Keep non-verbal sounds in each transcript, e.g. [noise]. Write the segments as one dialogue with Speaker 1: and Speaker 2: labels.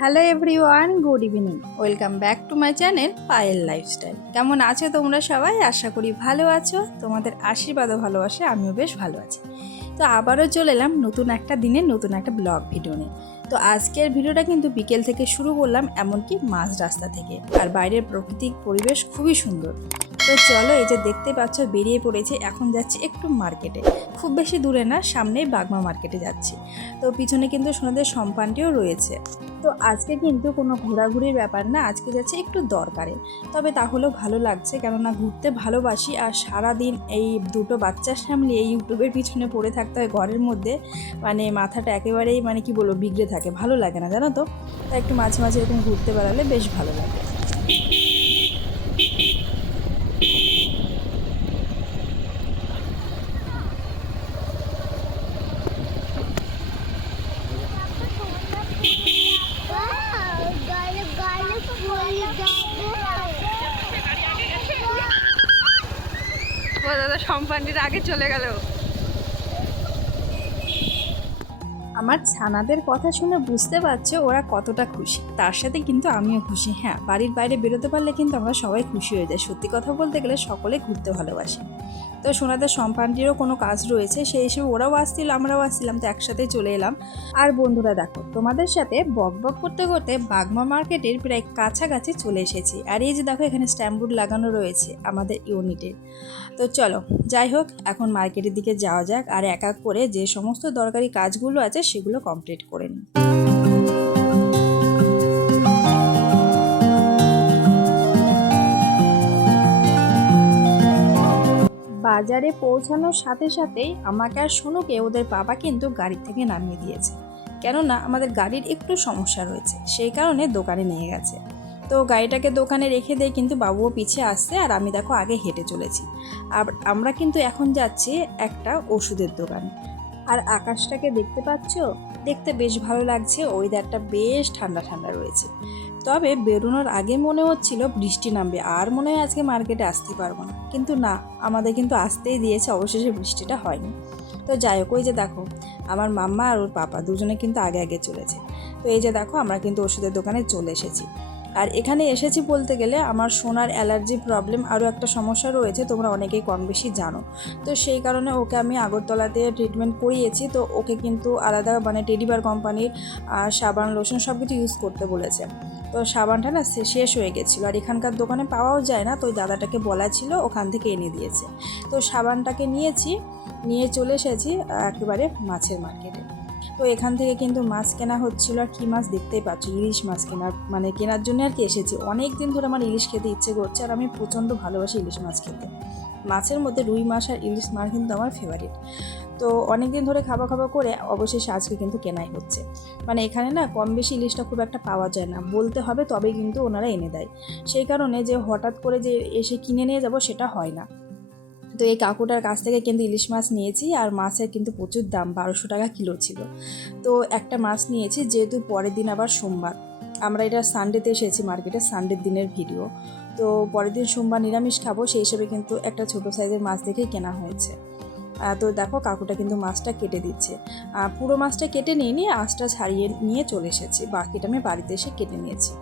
Speaker 1: Hello everyone, good evening. Welcome back to my channel Payel lifestyle. কেমন আছো তোমরা সবাই? আশা করি ভালো আছো। তোমাদের আশীর্বাদও ভালোবাসে আমিও বেশ ভালো আছি। তো আবারও চলে এলাম নতুন একটা দিনে নতুন একটা ব্লগ ভিডিও নিয়ে। তো আজকের ভিডিওটা কিন্তু বিকেল থেকে শুরু করলাম এমনকি মাঝ রাস্তা থেকে। আর বাইরের প্রাকৃতিক পরিবেশ খুবই সুন্দর। তো চলো এই যে দেখতে পাচ্ছ বেরিয়ে পড়েছে, এখন যাচ্ছি একটু মার্কেটে খুব বেশি দূরে না, সামনেই বাগমা মার্কেটে যাচ্ছি। তো পিছনে কিন্তু সোনাদের সম্পানটিও রয়েছে। তো আজকে কিন্তু কোনো ঘোরাঘুরির ব্যাপার না, আজকে যাচ্ছে একটু দরকারে। তবে তাহলেও ভালো লাগছে, কেননা ঘুরতে ভালোবাসি আর সারা দিন এই দুটো বাচ্চার সামনে এই ইউটিউবের পিছনে পড়ে থাকতে হয় ঘরের মধ্যে। মানে মাথাটা একেবারেই মানে কি বলব, বিগড়ে থাকে, ভালো লাগে না, জানো তো? তাই একটু মাঝে মাঝে এরকম ঘুরতে বেড়ালে বেশ ভালো লাগে
Speaker 2: গালে গালে ফুল
Speaker 1: ও দাদা আগে চলে গেল। আমার ছানাদের কথা শুনে বুঝতে পারছ ওরা কতটা খুশি। তার সাথে কিন্তু আমিও খুশি। হ্যাঁ বাড়ির বাইরে বেরোতে পারলে কিন্তু আমরা সবাই খুশি হয়ে যাই। সত্যি কথা বলতে গেলে সকলে ঘুরতে ভালোবাসি। তো সোনাদের সম্পানটিরও কোনো কাজ রয়েছে, সেই হিসেবে ওরাও আসছিল, আমরাও আসছিলাম, তো একসাথে চলে এলাম। আর বন্ধুরা দেখো, তোমাদের সাথে বক বক করতে করতে বাগমা মার্কেটের প্রায় কাছাকাছি চলে এসেছি। আর এই যে দেখো, এখানে স্ট্যাম্পবোর্ড লাগানো রয়েছে আমাদের ইউনিটের। তো চলো, যাই হোক, এখন মার্কেটের দিকে যাওয়া যাক, আর এক এক করে যে সমস্ত দরকারি কাজগুলো আছে সেগুলো কমপ্লিট করে নিই। বাজারে পৌঁছানোর সাথে সাথেই আমাকে আর সোনুকে ওদের বাবা কিন্তু গাড়ি থেকে নামিয়ে দিয়েছে। কেননা আমাদের গাড়ির একটু সমস্যা রয়েছে, সেই কারণে দোকানে নিয়ে গেছে। তো গাড়িটাকে দোকানে রেখে দিয়ে কিন্তু বাবুও পিছিয়ে আসছে আর আমি দেখো আগে হেঁটে চলেছি। আর আমরা কিন্তু এখন যাচ্ছি একটা ওষুধের দোকানে। আর আকাশটাকে দেখতে পাচ্ছ? দেখতে বেশ ভালো লাগছে ওয়েদারটা বেশ ঠান্ডা ঠান্ডা রয়েছে। তবে বেরোনোর আগে মনে হচ্ছিল বৃষ্টি নামবে, আর মনে হয় আজকে মার্কেটে আসতে পারব না। কিন্তু না, আমাদের কিন্তু আসতেই দিয়েছে, অবশেষে বৃষ্টিটা হয়নি। তো যাই হোক, ওই যে দেখো, আমার মাম্মা আর ওর পাপা দুজনে কিন্তু আগে আগে চলেছে। তো এই যে দেখো, আমরা কিন্তু ওষুধের দোকানে চলে এসেছি। আর এখানে এসেছি বলতে গেলে আমার সোনার অ্যালার্জি প্রবলেম আরও একটা সমস্যা রয়েছে, তোমরা অনেকেই কম বেশি জানো। তো সেই কারণে ওকে আমি আগরতলাতে ট্রিটমেন্ট করিয়েছি, তো ওকে কিন্তু আলাদা মানে টেডিবার কোম্পানির সাবান লোশন সব কিছু ইউজ করতে বলেছে। তো সাবানটা না শেষ হয়ে গেছিল, আর এখানকার দোকানে পাওয়াও যায় না, তো ওই দাদাটাকে বলা ছিল, ওখান থেকে এনে দিয়েছে। তো সাবানটাকে নিয়েছি, নিয়ে চলে এসেছি, একেবারে মাছের মার্কেটে তো এখান থেকে কিন্তু মাছ কেনা হচ্ছিল আর কী মাছ দেখতেই পাচ্ছ? ইলিশ মাছ কেনার মানে কেনার জন্য আর কি এসেছি। অনেক দিন ধরে আমার ইলিশ খেতে ইচ্ছে করছে আর আমি প্রচণ্ড ভালোবাসি ইলিশ মাছ খেতে। মাছের মধ্যে রুই মাছ আর ইলিশ মাছ কিন্তু আমার ফেভারিট তো অনেক দিন ধরে খাওয়া খাওয়া করে অবশেষে আজকে কিন্তু কেনাই হচ্ছে। মানে এখানে না কম বেশি ইলিশটা খুব একটা পাওয়া যায় না। বলতে হবে তবে কিন্তু ওনারা এনে দেয়। সেই কারণে যে হঠাৎ করে যে এসে কিনে নিয়ে যাব সেটা হয় না। তো এই কাকুটার কাছ থেকে কিন্তু ইলিশ মাছ নিয়েছি আর মাছের কিন্তু প্রচুর দাম, বারোশো টাকা কিলো ছিল। তো একটা মাছ নিয়েছি, যেহেতু পরের দিন আবার সোমবার। আমরা এটা সানডেতে এসেছি মার্কেটে সানডের দিনের ভিডিও তো পরের দিন সোমবার নিরামিষ খাব, সেই হিসেবে কিন্তু একটা ছোট সাইজের মাছ দেখেই কেনা হয়েছে। তো দেখো কাকুটা কিন্তু মাছটা কেটে দিচ্ছে। পুরো মাছটা কেটে নিয়ে নিয়ে আঁচটা ছাড়িয়ে নিয়ে চলে এসেছি। বাকিটা আমি বাড়িতে এসে কেটে নিয়েছি।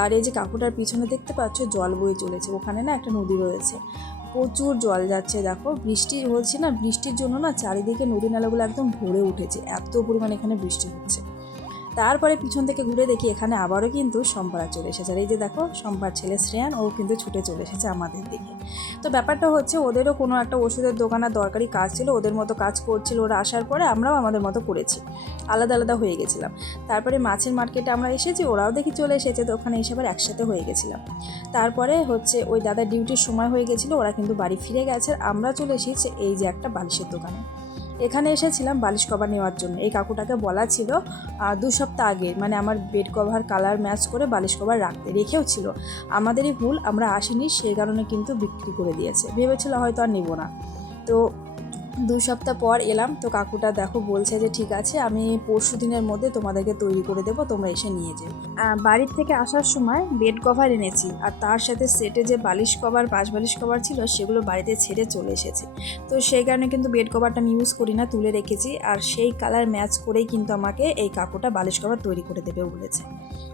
Speaker 1: আর এই যে কাকুটার পিছনে দেখতে পাচ্ছ জল বয়ে চলেছে, ওখানে না একটা নদী রয়েছে। প্রচুর জল যাচ্ছে, দেখো। বৃষ্টি হচ্ছে না, বৃষ্টির জন্য না চারিদিকে নদী নালাগুলো একদম ভরে উঠেছে। এত পরিমাণ এখানে বৃষ্টি হচ্ছে। তারপরে পিছন থেকে ঘুরে দেখি এখানে আবারও কিন্তু সম্পারা চলে এসেছে। আর এই যে দেখো, সম্পার ছেলে শ্রেয়ান, ও কিন্তু ছুটে চলে এসেছে আমাদের দিকে। তো ব্যাপারটা হচ্ছে, ওদেরও কোনো একটা ওষুধের দোকানের দরকারি কাজ ছিল, ওদের মতো কাজ করছিল ওরা আসার পরে আমরাও আমাদের মতো করেছি। আলাদা আলাদা হয়ে গেছিলাম। তারপরে মাছের মার্কেটে আমরা এসেছি, ওরাও দেখি চলে এসেছে, তো ওখানে এসে আবার একসাথে হয়ে গেছিলাম। তারপরে হচ্ছে, ওই দাদার ডিউটির সময় হয়ে গেছিল, ওরা কিন্তু বাড়ি ফিরে গেছে আমরা চলে এসেছি এই যে একটা বালিশের দোকানে। এখানে এসেছিলাম বালিশ কভার নেওয়ার জন্য। এই কাকুটাকে বলা ছিল দু সপ্তাহ আগে। মানে আমার বেড কভার কালার ম্যাচ করে বালিশ কভার রাখতে। রেখেও ছিল। আমাদেরই ভুল, আমরা আসিনি সেই কারণে কিন্তু বিক্রি করে দিয়েছে। ভেবেছিল হয়তো আর নেব না। তো দু সপ্তাহ পর এলাম, তো কাকুটা দেখো বলছে যে, ঠিক আছে, আমি পরশু দিনের মধ্যে তোমাদেরকে তৈরি করে দেবো, তোমরা এসে নিয়ে যেও। বাড়ির থেকে আসার সময় বেড কভার এনেছি, আর তার সাথে সেটে যে বালিশ কভার পাঁচ বালিশ কভার ছিল, সেগুলো বাড়িতে ছেড়ে চলে এসেছে। তো সেই কারণে কিন্তু বেড কভারটা আমি ইউজ করি না, তুলে রেখেছি, আর সেই কালার ম্যাচ করেই কিন্তু আমাকে এই কাকুটা বালিশ কভার তৈরি করে দেবে বলেছে।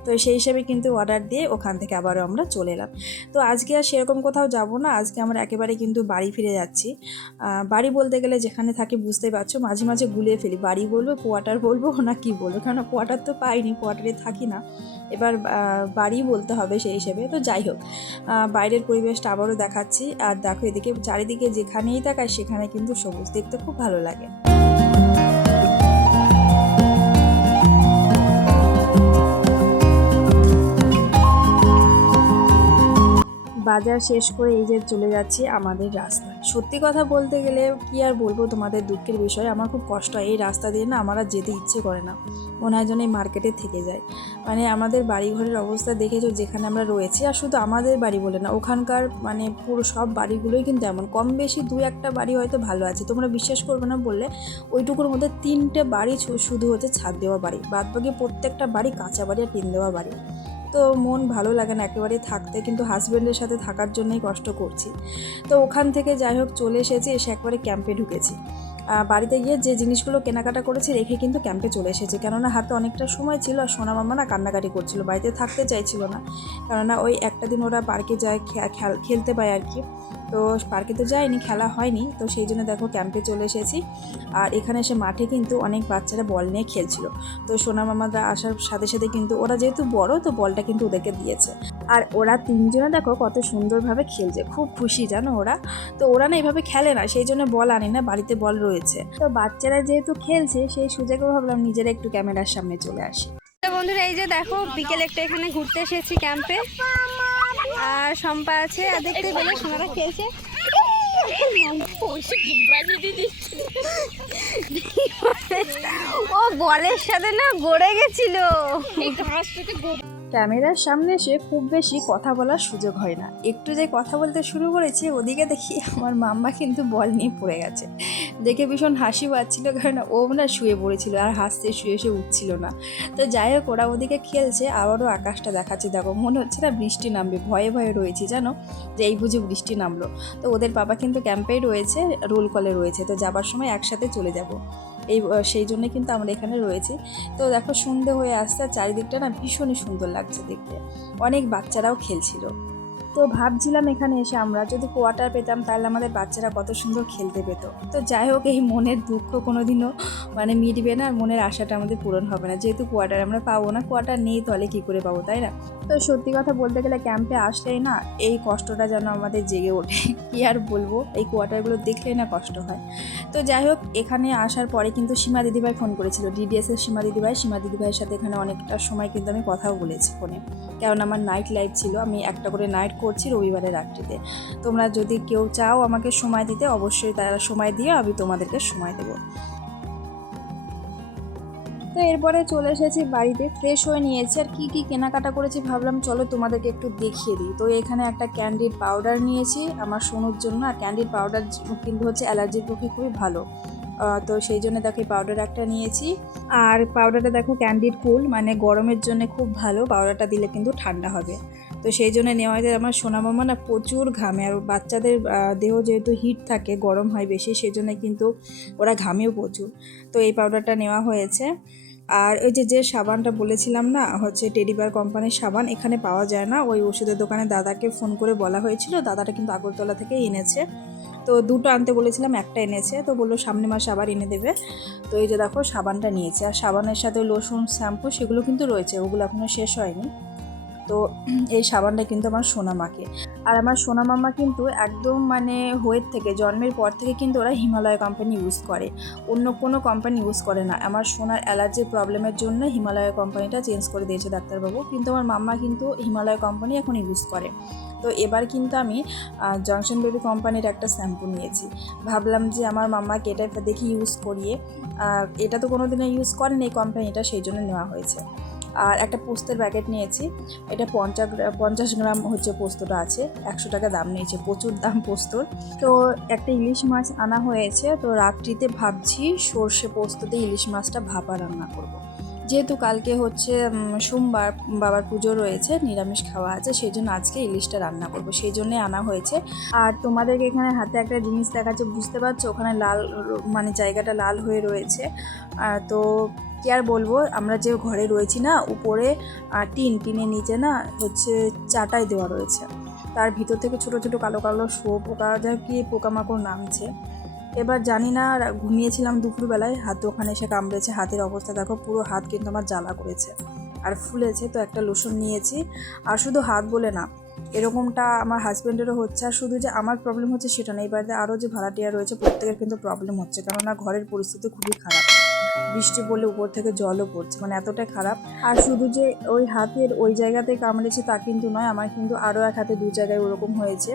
Speaker 1: তো সেই হিসেবে কিন্তু অর্ডার দিয়ে ওখান থেকে আবারও আমরা চলে এলাম। তো আজকে আর সেরকম কোথাও যাব না, আজকে আমরা একেবারে কিন্তু বাড়ি ফিরে যাচ্ছি। বাড়ি বলতে গেলে যেখানে থাকে বুঝতে পারছ, মাঝে মাঝে গুলিয়ে ফেলি। বাড়ি বলব কোয়ার্টার বলব না কি বলব? কেন কোয়ার্টার তো পাইনি কোয়ার্টারে থাকি না। এবার বাড়ি বলতে হবে সেই হিসেবে। তো যাই হোক বাইরের পরিবেশটা আবারও দেখাচ্ছি। আর দেখো এদিকে, চারিদিকে যেখানেই তাকায় সেখানে কিন্তু সবুজ। দেখতে খুব ভালো লাগে। বাজার শেষ করে এই যে চলে যাচ্ছি আমাদের রাস্তা। সত্যি কথা বলতে গেলে কি আর বলব তোমাদের দুঃখের বিষয়? আমার খুব কষ্ট হয়। এই রাস্তা দিয়ে না আমার যেতে ইচ্ছে করে না। মনে হয় যেন এই মার্কেটে থেকে যায়। মানে আমাদের বাড়িঘরের অবস্থা দেখেছ যেখানে আমরা রয়েছি? আর শুধু আমাদের বাড়ি বলে না, ওখানকার মানে পুরো সব বাড়িগুলোই কিন্তু এমন। কম বেশি দু একটা বাড়ি হয়তো ভালো আছে। তোমরা বিশ্বাস করবে না বললে ওইটুকুর মধ্যে তিনটে বাড়ি শুধু হচ্ছে ছাদ দেওয়া বাড়ি। বাদ বাকি প্রত্যেকটা বাড়ি কাঁচা বাড়ি আর টিন দেওয়া বাড়ি। তো মন ভালো লাগে না একেবারেই থাকতে, কিন্তু হাজব্যান্ডের সাথে থাকার জন্যই কষ্ট করছি। তো ওখান থেকে যাই হোক চলে এসেছি, এসে একবারে ক্যাম্পে ঢুকেছি। বাড়িতে গিয়ে যে জিনিসগুলো কেনাকাটা করেছি রেখে কিন্তু ক্যাম্পে চলে এসেছে। কেননা হাতে অনেকটা সময় ছিল আর সোনা মামা না কান্নাকাটি করছিল, বাড়িতে থাকতে চাইছিল না। কেননা ওই একটা দিন ওরা পার্কে যায় খেলতে পায় আর কি। তো পার্কে তো যায়নি, খেলা হয়নি, তো সেই জন্য দেখো ক্যাম্পে চলে এসেছি। আর এখানে এসে মাঠে কিন্তু অনেক বাচ্চারা বল নিয়ে খেলছিল। তো সোনা মামারা আসার সাথে সাথে কিন্তু ওরা যেহেতু বড়, তো বলটা কিন্তু ওদেরকে দিয়েছে। আর ওরা তিনজনে দেখো কত সুন্দরভাবে খেলছে, খুব খুশি জানো ওরা। তো ওরা না এভাবে খেলে না, সেই জন্য বল আনি না, বাড়িতে বল রয়েছে। তো বাচ্চারা যেহেতু খেলছে, সেই সুযোগে ভাবলাম নিজেরা একটু ক্যামেরার সামনে চলে আসি।
Speaker 3: বন্ধুরা, এই যে দেখো বিকেল একটা এখানে ঘুরতে এসেছি ক্যাম্পে আর শম্পা আছে আর দেখতে পেলে সোনারা খেলছে ও বলের সাথে না গড়ে গেছিল।
Speaker 1: ক্যামেরার সামনে এসে খুব বেশি কথা বলার সুযোগ হয় না। একটু যে কথা বলতে শুরু করেছি, ওদিকে দেখি আমার মাম্মা কিন্তু বল নিয়ে পড়ে গেছে। দেখে ভীষণ হাসি পাচ্ছিল, কারণ ও না শুয়ে পড়েছিল আর হাসতে শুয়ে শুয়ে উঠছিল না। তো যাই হোক, ওরা ওদিকে খেলছে, আবারও আকাশটা দেখাচ্ছে। দেখো, মনে হচ্ছে না বৃষ্টি নামবে, ভয়ে ভয়ে রয়েছি, জানো? যে এই বুঝে বৃষ্টি নামলো। তো ওদের বাবা কিন্তু ক্যাম্পেই রয়েছে, রোল কলে রয়েছে। তো যাবার সময় একসাথে চলে যাব। এই সেই জন্য কিন্তু আমরা এখানে রয়েছি। তো দেখো সন্ধে হয়ে আসছে আর চারিদিকটা না ভীষণই সুন্দর লাগছে দেখতে। অনেক বাচ্চারাও খেলছিল। তো ভাবছিলাম এখানে এসে আমরা যদি কোয়ার্টার পেতাম, তাহলে আমাদের বাচ্চারা কত সুন্দর খেলতে পেতো। তো যাই হোক, এই মনের দুঃখ কোনোদিনও মানে মিটবে না, আর মনের আশাটা আমাদের পূরণ হবে না। যেহেতু কোয়ার্টার আমরা পাবো না, কোয়ার্টার নেই তাহলে কী করে পাবো, তাই না? তো সত্যি কথা বলতে গেলে ক্যাম্পে আসলেই না, এই কষ্টটা যেন আমাদের জেগে ওঠে। [laughs] কি আর বলব, এই কোয়ার্টারগুলো দেখলেই না কষ্ট হয়। তো যাই হোক, এখানে আসার পরে কিন্তু সীমা দিদিভাই ফোন করেছিল। ডিডিএসের সীমা দিদিভাই, সীমা দিদিভাইয়ের সাথে এখানে অনেকটা সময় কিন্তু আমি কথাও বলেছি ফোনে। কারণ আমার নাইট লাইফ ছিল, আমি একটা করে নাইট করছি রবিবারের রাত্রিতে। তোমরা যদি কেউ চাও আমাকে সময় দিতে, অবশ্যই তারা সময় দিয়ে আমি তোমাদেরকে সময় দেবো। তো এরপরে চলে এসেছি বাড়িতে ফ্রেশ হয়ে নিয়েছি। আর কী কী কেনাকাটা করেছি ভাবলাম, চলো তোমাদেরকে একটু দেখিয়ে দিই। তো এখানে একটা ক্যান্ডিড পাউডার নিয়েছি আমার সোনুর জন্য। আর ক্যান্ডিড পাউডার কিন্তু হচ্ছে অ্যালার্জির পক্ষে খুবই ভালো। তো সেই জন্য দেখো এই পাউডার একটা নিয়েছি। আর পাউডারটা দেখো ক্যান্ডিড কুল মানে গরমের জন্য খুব ভালো। পাউডারটা দিলে কিন্তু ঠান্ডা হবে। তো সেই জন্য নেওয়া যায় আমার সোনা মামা না প্রচুর ঘামে। আর বাচ্চাদের দেহ যেহেতু হিট থাকে, গরম হয় বেশি সেই জন্য কিন্তু ওরা ঘামেও প্রচুর। তো এই পাউডারটা নেওয়া হয়েছে। আর ওই যে যে সাবানটা বলেছিলাম না, হচ্ছে টেডিবার কোম্পানির সাবান, এখানে পাওয়া যায় না। ওই ওষুধের দোকানে দাদাকে ফোন করে বলা হয়েছিল, দাদাটা কিন্তু আগরতলা থেকে এনেছে। তো দুটো আনতে বলেছিলাম, একটা এনেছে। তো বলল সামনে মাসে আবার এনে দেবে। তো এই যে দেখো, সাবানটা নিয়েছে। আর সাবানের সাথে লসুন শ্যাম্পু, সেগুলো কিন্তু রয়েছে। ওগুলো এখনও শেষ হয়নি। তো এই সাবানটা কিন্তু আমার সোনা মাকে আর আমার সোনা মামা কিন্তু একদম মানে হোয়ের থেকে, জন্মের পর থেকে কিন্তু ওরা হিমালয় কোম্পানি ইউজ করে। অন্য কোনো কোম্পানি ইউজ করে না। আমার সোনার অ্যালার্জির প্রবলেমের জন্য হিমালয় কোম্পানিটা চেঞ্জ করে দিয়েছে ডাক্তারবাবু। কিন্তু আমার মাম্মা কিন্তু হিমালয় কোম্পানি এখন ইউজ করে। তো এবার কিন্তু আমি জংশন বেবি কোম্পানির একটা শ্যাম্পু নিয়েছি। ভাবলাম যে আমার মাম্মাকে এটা দেখি ইউজ করিয়ে এটা তো কোনো দিনও ইউজ করেন এই কোম্পানিটা সেই জন্য নেওয়া হয়েছে। আর একটা পোস্তের প্যাকেট নিয়েছি। এটা পঞ্চাশ গ্রাম পঞ্চাশ গ্রাম হচ্ছে পোস্তটা আছে। একশো টাকা দাম নিয়েছে, প্রচুর দাম পোস্তর তো একটা ইলিশ মাছ আনা হয়েছে, তো রাত্রিতে ভাবছি সর্ষে পোস্ত দিয়ে ইলিশ মাছটা ভাপা রান্না করব। যেহেতু কালকে হচ্ছে সোমবার বাবার পুজো রয়েছে, নিরামিষ খাওয়া আছে, সেই জন্য আজকে ইলিশটা রান্না করব, সেই জন্যে আনা হয়েছে। আর তোমাদেরকে এখানে হাতে একটা জিনিস দেখাচ্ছে, বুঝতে পারছ? ওখানে লাল মানে জায়গাটা লাল হয়ে রয়েছে। তো কি আর বলব? আমরা যে ঘরে রয়েছি না, উপরে টিন, টিনের নিচে না, হচ্ছে চাটাই দেওয়া রয়েছে। তার ভিতর থেকে ছোট ছোট কালো কালো শুয়ো পোকা, যা কি পোকামাকড় নামছে। এবার জানি না ঘুমিয়েছিলাম দুপুরবেলায়, হাত ওখানে এসে কামড়েছে, হাতের অবস্থা দেখো, পুরো হাত কিন্তু আমার জ্বালা করেছে। আর ফুলেছে, তো একটা লোশন নিয়েছি। আর শুধু হাত বলে না, এরকমটা আমার হাজব্যান্ডেরও হচ্ছে। আর শুধু যে আমার প্রবলেম হচ্ছে, সেটা নেই বাড়িতে আরও যে ভাড়াটিয়া রয়েছে, প্রত্যেকের কিন্তু প্রবলেম হচ্ছে। কেননা ঘরের পরিস্থিতি খুবই খারাপ। বৃষ্টি পড়লে উপর থেকে জলও পড়ছে মানে এতটাই খারাপ। আর শুধু যে ওই হাতের ওই জায়গাতে কামড়েছে তা কিন্তু নয়, আমার কিন্তু আরও এক হাতে দু জায়গায় ওরকম হয়েছে।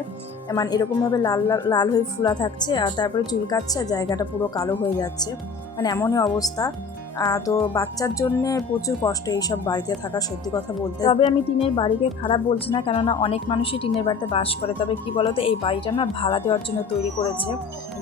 Speaker 1: মানে এরকমভাবে লাল লাল হয়ে ফুলা থাকছে আর তারপরে চুলকাচ্ছে আর জায়গাটা পুরো কালো হয়ে যাচ্ছে। মানে এমনই অবস্থা। তো বাচ্চার জন্য প্রচুর কষ্ট এইসব বাড়িতে থাকা সত্যি কথা বলতে। তবে আমি টিনের বাড়িকে খারাপ বলছি না, কেননা অনেক মানুষই টিনের বাড়িতে বাস করে। তবে কি বলতো, এই বাড়িটা না ভাড়া দেওয়ার জন্য তৈরি করেছে।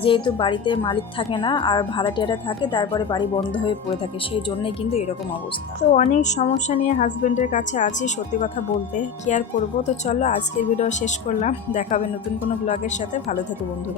Speaker 1: যেহেতু বাড়িতে মালিক থাকে না, আর ভাড়াটিয়ারা থাকে, তারপরে বাড়ি বন্ধ হয়ে পড়ে থাকে, সেই জন্যই কিন্তু এরকম অবস্থা। তো অনেক সমস্যা নিয়ে হাজবেন্ডের কাছে আছি, সত্যি কথা বলতে। কি আর করব? তো চলো, আজকের ভিডিও শেষ করলাম। দেখাবে নতুন কোনো ব্লগের সাথে। ভালো থেকো বন্ধুরা।